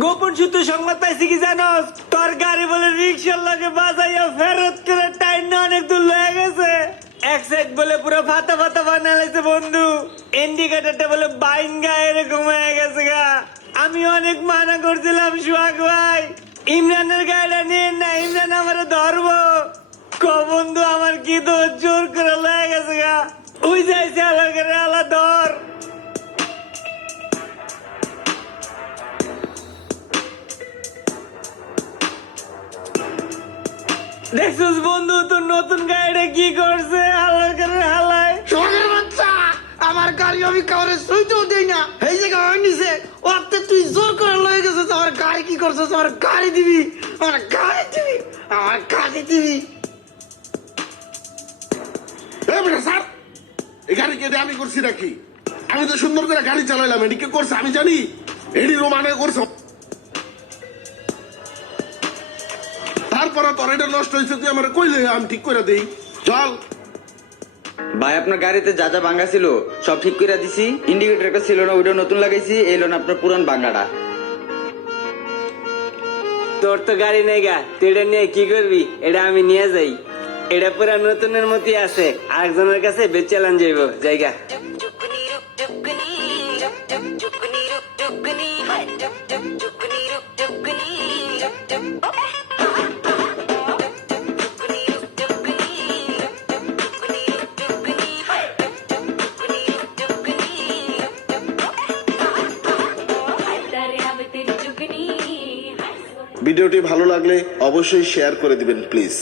গোপন সূত্রে সংবাদ পাইছি কি জানোস, তোর গাড়ি বলে রিক্সার লগে বাজাইয়া ফেরত করে টাইম না অনেক দূর লয়ে গেছে। এক সাইড বলে পুরো ফাতা ফাতা বানাইছে বন্ধু, ইন্ডিকেটরটা বলে বাইঙ্গা এরকম হয়ে গেছে গা। আমি অনেক মানা করছিলাম সোহাগ ভাই, ইমরানের গাড়িটা নিয়ে না, ইমরান আমার ধরবো। ক বন্ধু আমার কি তো জোর করে লয়ে গেছে গা, ওই যাইছে আলাদা আলা ধর। দেখছিস বন্ধু তোর নতুন গাড়িটা কি করছে, হালার করে হালায়। সোহাগের বাচ্চা, আমার গাড়ি আমি কাউরে সইতেও দেই না, এই জায়গা হয়ে নিছে। ওতে তুই জোর করে লয়ে গেছিস, আমার গাড়ি কি করছিস? আমার গাড়ি দিবি, আমার গাড়ি দিবি, আমার গাড়ি দিবি। স্যার, এই গাড়ি কে আমি করছি নাকি? আমি তো সুন্দর করে গাড়ি চালাইলাম, এটি কে করছে আমি জানি, এটি রোমানে করছো। তারপরে তোর এটা নষ্ট হয়েছে, তুই আমার কইলে আমি ঠিক করে দিই। চল ভাই, আপনার গাড়িতে যা যা ভাঙা ছিল সব ঠিক করে দিছি। ইন্ডিকেটর একটা ছিল না, ওইটা নতুন লাগাইছি। এই লোন আপনার পুরান ভাঙাটা। তোর তো গাড়ি নেই গা, তুই এটা নিয়ে কি করবি? এটা আমি নিয়ে যাই, এটা পুরা নতুনের মতই আছে, আরেকজনের কাছে বেচালান যাইব জায়গা। ভিডিওটি ভালো লাগলে অবশ্যই শেয়ার করে দিবেন প্লিজ।